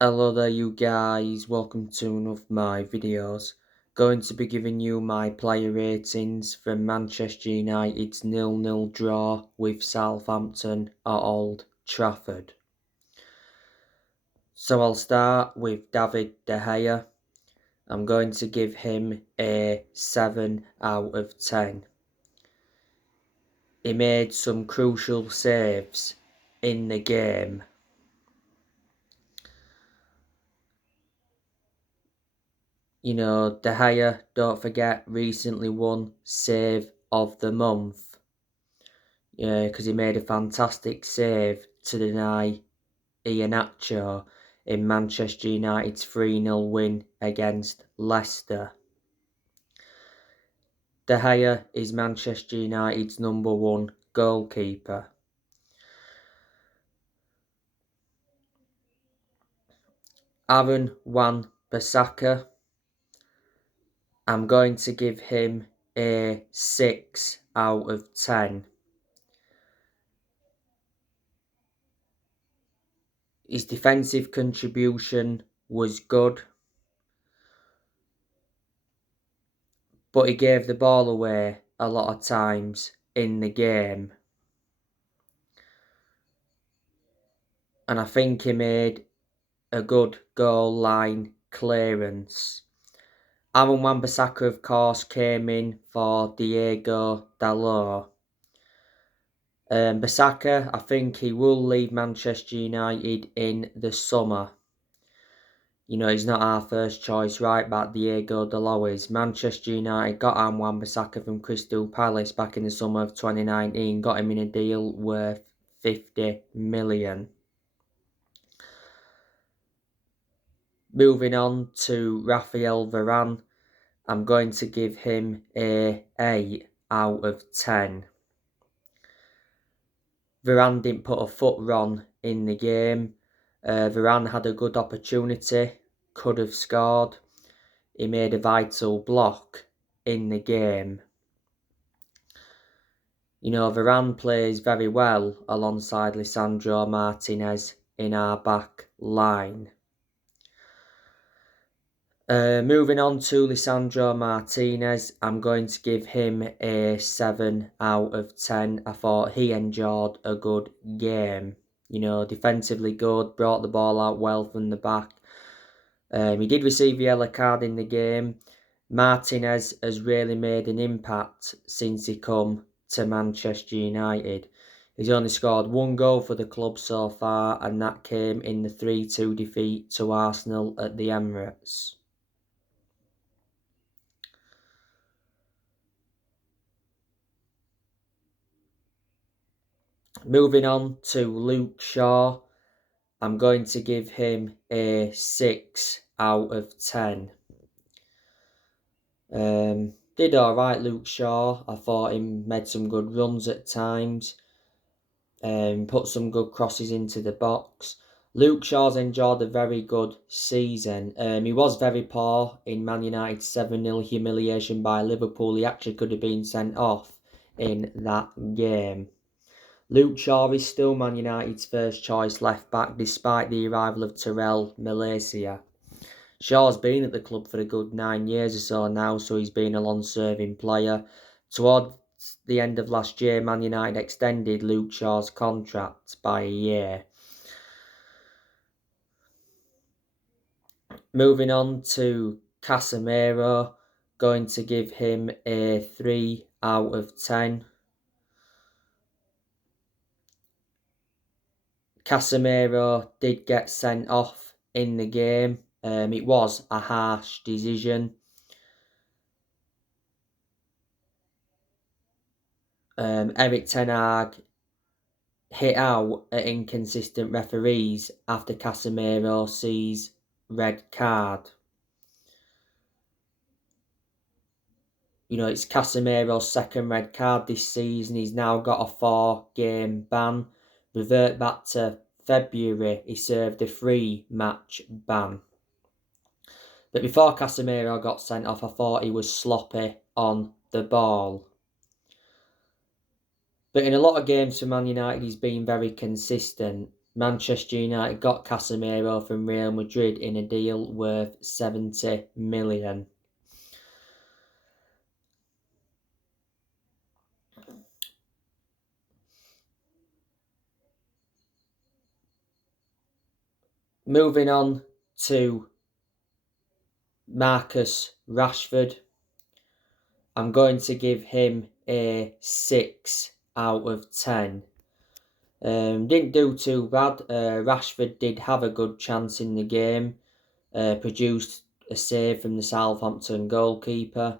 Hello there you guys, welcome to one of my videos. Going to be giving you my player ratings from Manchester United's 0-0 draw with Southampton at Old Trafford. So I'll start with David De Gea. I'm going to give him a 7 out of 10. He made some crucial saves in the game. De Gea, don't forget, recently won Save of the Month. Yeah, because he made a fantastic save to deny Iheanacho in Manchester United's 3-0 win against Leicester. De Gea is Manchester United's #1 goalkeeper. Aaron Wan-Bissaka, I'm going to give him a 6 out of 10. His defensive contribution was good, but he gave the ball away a lot of times in the game. And I think he made a good goal line clearance. Aaron Wan-Bissaka, of course, came in for Diego Dalot. Bissaka, I think he will leave Manchester United in the summer. He's not our first choice right back, Diego Dalot is. Manchester United got Aaron Wan-Bissaka from Crystal Palace back in the summer of 2019, got him in a deal worth 50 million. Moving on to Raphael Varane, I'm going to give him a 8 out of 10. Varane didn't put a foot wrong in the game. Varane had a good opportunity, could have scored. He made a vital block in the game. Varane plays very well alongside Lisandro Martinez in our back line. Moving on to Lisandro Martinez, I'm going to give him a 7 out of 10. I thought he enjoyed a good game. Defensively good, brought the ball out well from the back. He did receive a yellow card in the game. Martinez has really made an impact since he come to Manchester United. He's only scored one goal for the club so far, and that came in the 3-2 defeat to Arsenal at the Emirates. Moving on to Luke Shaw, I'm going to give him a 6 out of 10. Did alright, Luke Shaw. I thought he made some good runs at times. Put some good crosses into the box. Luke Shaw's enjoyed a very good season. He was very poor in Man United's 7-0 humiliation by Liverpool. He actually could have been sent off in that game. Luke Shaw is still Man United's first choice left back despite the arrival of Terrell Malaysia. Shaw's been at the club for a good 9 years or so now, so he's been a long-serving player. Towards the end of last year, Man United extended Luke Shaw's contract by a year. Moving on to Casemiro, going to give him a 3 out of 10. Casemiro did get sent off in the game. It was a harsh decision. Erik ten Hag hit out at inconsistent referees after Casemiro sees red card. It's Casemiro's second red card this season. He's now got a 4-game ban. Revert back to February, he served a 3-match ban. But before Casemiro got sent off, I thought he was sloppy on the ball. But in a lot of games for Man United, he's been very consistent. Manchester United got Casemiro from Real Madrid in a deal worth 70 million. Moving on to Marcus Rashford. I'm going to give him a 6 out of 10. Didn't do too bad. Rashford did have a good chance in the game. Produced a save from the Southampton goalkeeper.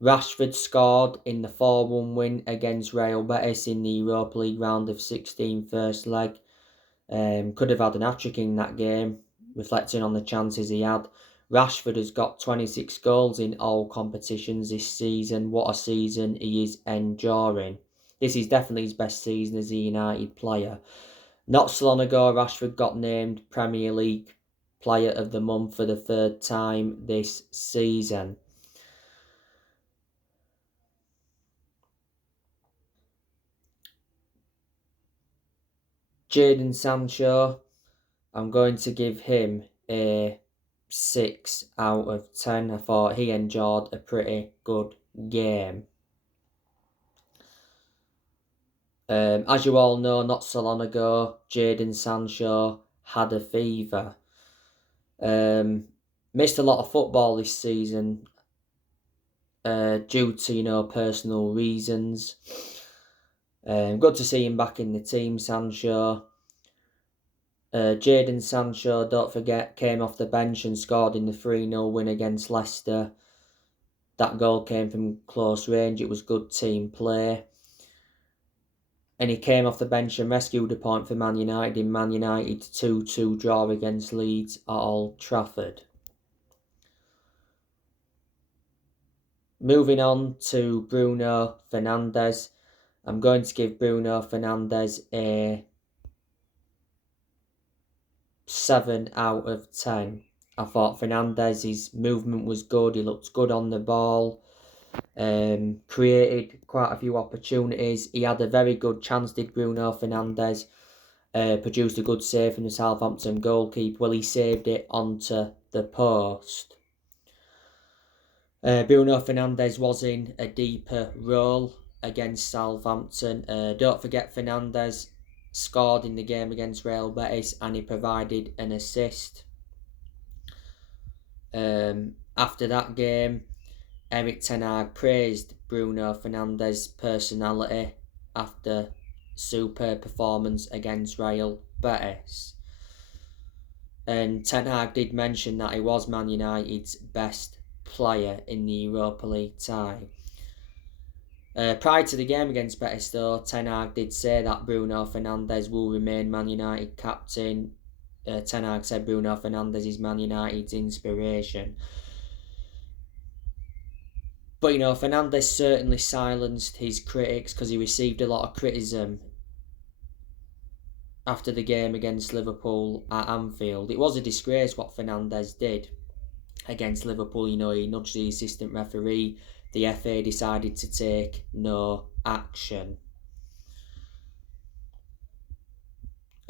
Rashford scored in the 4-1 win against Real Betis in the Europa League round of 16 first leg. Could have had an hat-trick in that game, reflecting on the chances he had. Rashford has got 26 goals in all competitions this season. What a season he is enduring. This is definitely his best season as a United player. Not so long ago, Rashford got named Premier League Player of the Month for the 3rd time this season. Jadon Sancho, I'm going to give him a 6 out of 10. I thought he enjoyed a pretty good game. As you all know, not so long ago, Jadon Sancho had a fever. Missed a lot of football this season due to, personal reasons. Good to see him back in the team, Sancho. Jadon Sancho, don't forget, came off the bench and scored in the 3-0 win against Leicester. That goal came from close range. It was good team play. And he came off the bench and rescued a point for Man United in Man United's 2-2 draw against Leeds at Old Trafford. Moving on to Bruno Fernandes. I'm going to give Bruno Fernandes a 7 out of 10. I thought Fernandes' movement was good. He looked good on the ball. Created quite a few opportunities. He had a very good chance, did Bruno Fernandes. Produced a good save from the Southampton goalkeeper. Well, he saved it onto the post. Bruno Fernandes was in a deeper role against Southampton. Don't forget, Fernandes scored in the game against Real Betis and he provided an assist. After that game, Erik ten Hag praised Bruno Fernandes' personality after superb performance against Real Betis. And Ten Hag did mention that he was Man United's best player in the Europa League tie. Prior to the game against Betis though, Ten Hag did say that Bruno Fernandes will remain Man United captain. Ten Hag said Bruno Fernandes is Man United's inspiration. But Fernandes certainly silenced his critics because he received a lot of criticism after the game against Liverpool at Anfield. It was a disgrace what Fernandes did against Liverpool. He nudged the assistant referee. The FA decided to take no action.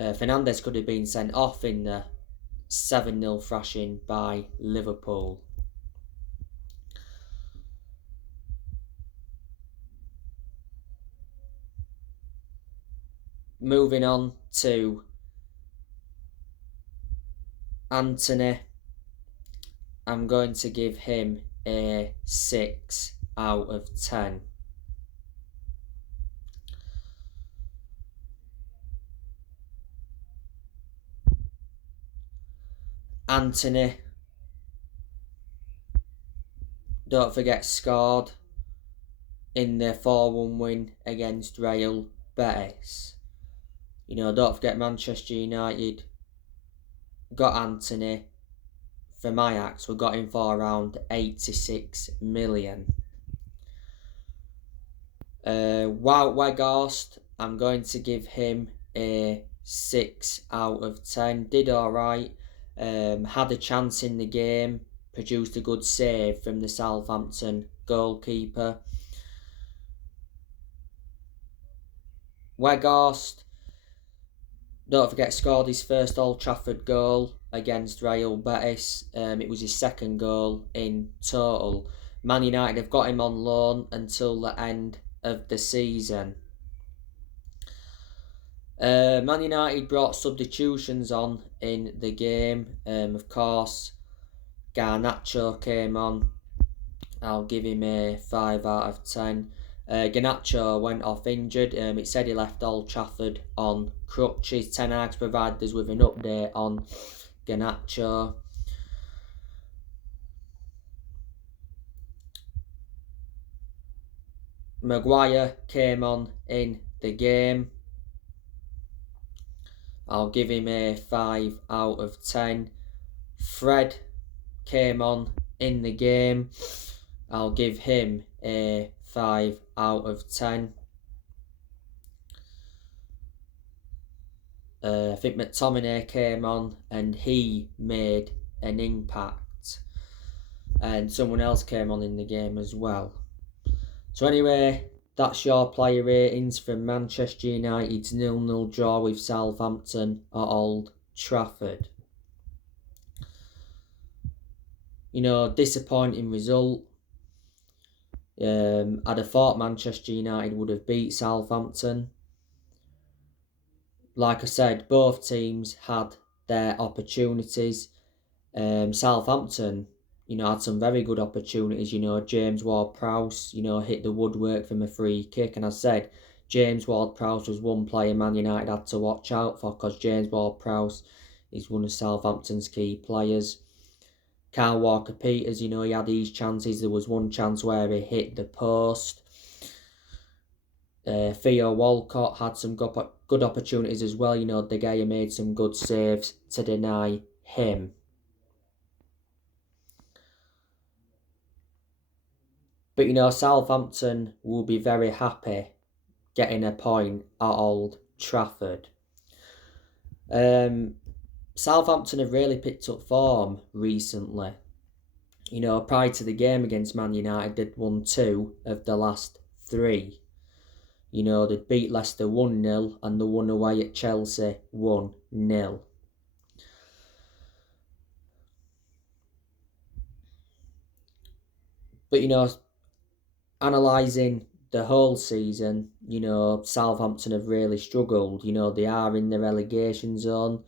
Fernandes could have been sent off in the 7-0 thrashing by Liverpool. Moving on to Anthony. I'm going to give him a 6 out of 10. Anthony, don't forget, scored in the 4-1 win against Real Betis. Don't forget, Manchester United got Anthony from Ajax. We got him for around 86 million. Wout Weghorst, I'm going to give him a 6 out of 10. Did alright. Had a chance in the game. Produced a good save from the Southampton goalkeeper. Weghorst don't forget, scored his first Old Trafford goal against Real Betis. It was his second goal in total. Man United have got him on loan until the end of the season. Man United brought substitutions on in the game. Of course, Garnacho came on. I'll give him a 5 out of 10. Garnacho went off injured. It said he left Old Trafford on crutches. Ten Hag's provided us with an update on Garnacho. Maguire came on in the game. I'll give him a 5 out of 10. Fred came on in the game. I'll give him a 5 out of 10. I think McTominay came on and he made an impact. And someone else came on in the game as well. So anyway, that's your player ratings for Manchester United's 0-0 draw with Southampton at Old Trafford. Disappointing result. I'd have thought Manchester United would have beat Southampton. Like I said, both teams had their opportunities. Southampton, had some very good opportunities. James Ward-Prowse, hit the woodwork from a free kick. And I said, James Ward-Prowse was one player Man United had to watch out for, because James Ward-Prowse is one of Southampton's key players. Kyle Walker-Peters, he had these chances. There was one chance where he hit the post. Theo Walcott had some good opportunities as well. De Gea made some good saves to deny him. But Southampton will be very happy getting a point at Old Trafford. Southampton have really picked up form recently. Prior to the game against Man United, they'd won 2 of the last 3. They'd beat Leicester 1-0 and they won away at Chelsea 1-0. But analysing the whole season, Southampton have really struggled. They are in the relegation zone.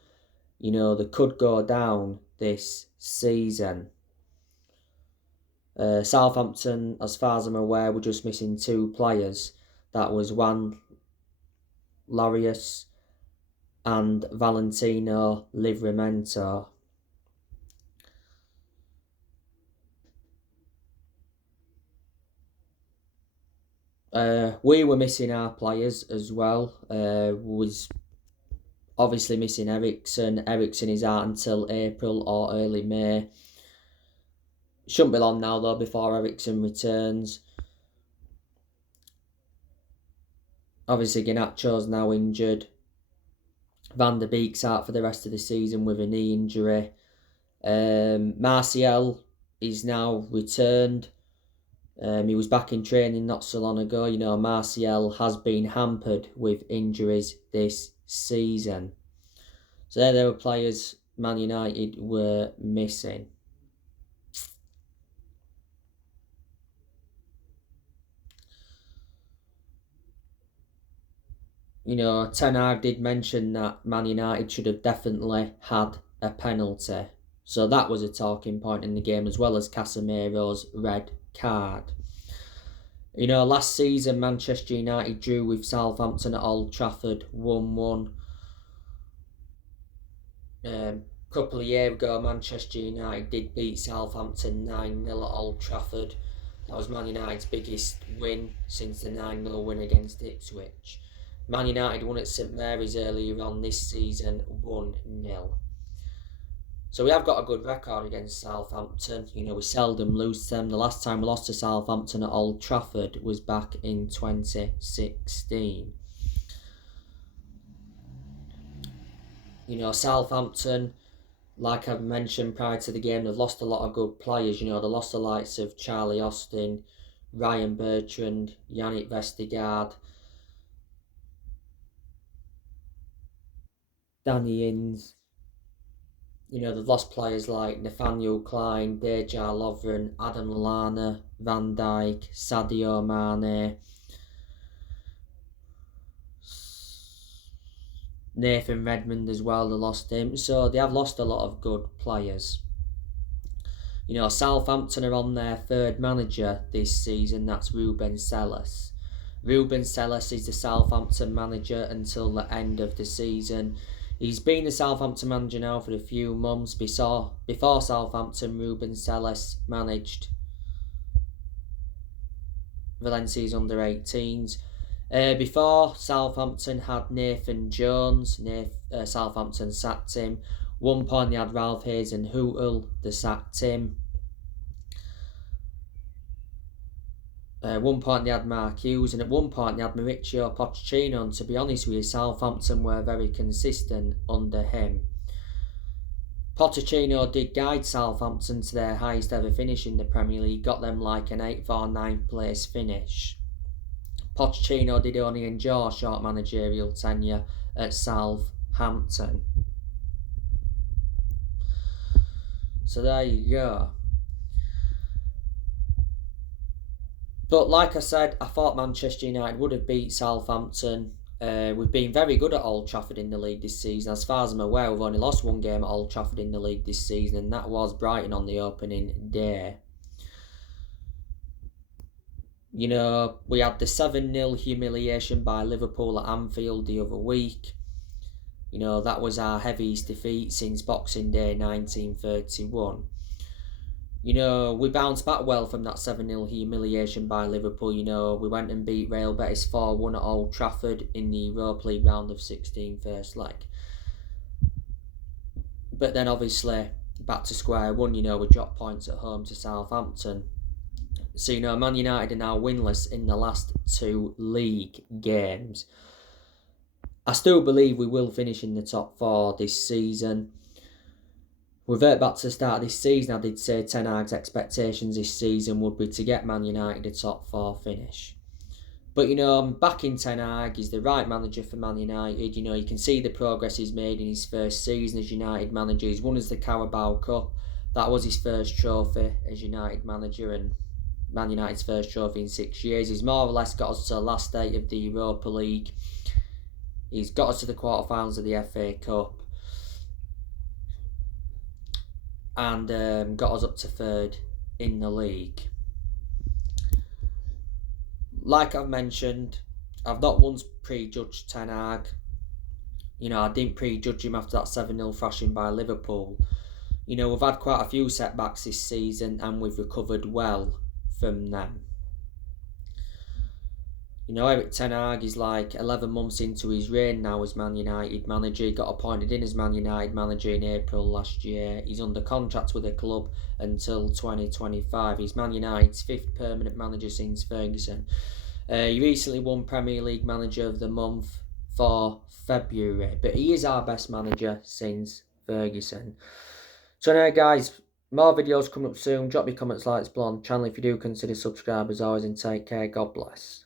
They could go down this season. Southampton, as far as I'm aware, were just missing 2 players. That was Juan Larius and Valentino Livramento. We were missing our players as well. Was obviously missing Ericsson. Ericsson is out until April or early May. Shouldn't be long now though before Ericsson returns. Obviously Garnacho's now injured. Van der Beek's out for the rest of the season with a knee injury. Martial is now returned. He was back in training not so long ago. Martial has been hampered with injuries this season. So there were players Man United were missing. Ten Hag did mention that Man United should have definitely had a penalty. So that was a talking point in the game, as well as Casemiro's red card. Last season Manchester United drew with Southampton at Old Trafford 1-1. A couple of years ago Manchester United did beat Southampton 9-0 at Old Trafford. That was Man United's biggest win since the 9-0 win against Ipswich. Man United won at St Mary's earlier on this season 1-0. So we have got a good record against Southampton. We seldom lose to them. The last time we lost to Southampton at Old Trafford was back in 2016. Southampton, like I've mentioned prior to the game, they've lost a lot of good players. They lost the likes of Charlie Austin, Ryan Bertrand, Yannick Vestergaard. Danny Ings. They've lost players like Nathaniel Klein, Deja Lovren, Adam Lallana, Van Dijk, Sadio Mane, Nathan Redmond as well. They lost him, so they have lost a lot of good players. Southampton are on their third manager this season. That's Ruben Selles. Ruben Selles is the Southampton manager until the end of the season. He's been the Southampton manager now for a few months. Before Southampton, Ruben Selles managed Valencia's under-18s. Before Southampton had Nathan Jones. Southampton sacked him. One point they had Ralph Hasenhüttl. They sacked him. One point they had Mark Hughes, and at one point they had Mauricio Pochettino, and to be honest with you, Southampton were very consistent under him. Pochettino did guide Southampton to their highest ever finish in the Premier League, got them like an 8th or 9th place finish. Pochettino did only enjoy a short managerial tenure at Southampton. So there you go. But like I said, I thought Manchester United would have beat Southampton. We've been very good at Old Trafford in the league this season. As far as I'm aware, we've only lost one game at Old Trafford in the league this season, and that was Brighton on the opening day. We had the 7-0 humiliation by Liverpool at Anfield the other week. That was our heaviest defeat since Boxing Day 1931. We bounced back well from that 7-0 humiliation by Liverpool. We went and beat Real Betis 4-1 at Old Trafford in the Europa League round of 16 first leg. But then obviously back to square one, we dropped points at home to Southampton. So, Man United are now winless in the last 2 league games. I still believe we will finish in the top 4 this season. Revert back to the start of this season, I did say Ten Hag's expectations this season would be to get Man United a top 4 finish. But, I'm backing Ten Hag. He's the right manager for Man United. You can see the progress he's made in his first season as United manager. He's won us the Carabao Cup. That was his first trophy as United manager, and Man United's first trophy in 6 years. He's more or less got us to the last stage of the Europa League. He's got us to the quarterfinals of the FA Cup. And got us up to 3rd in the league. Like I've mentioned, I've not once prejudged Ten Hag. I didn't prejudge him after that 7-0 thrashing by Liverpool. We've had quite a few setbacks this season, and we've recovered well from them. Eric Ten Hag is like 11 months into his reign now as Man United manager. He got appointed in as Man United manager in April last year. He's under contract with the club until 2025. He's Man United's 5th permanent manager since Ferguson. He recently won Premier League Manager of the Month for February, but he is our best manager since Ferguson. So anyway, guys, more videos coming up soon. Drop your comments, likes below on the channel if you do consider subscribing as always, and take care. God bless.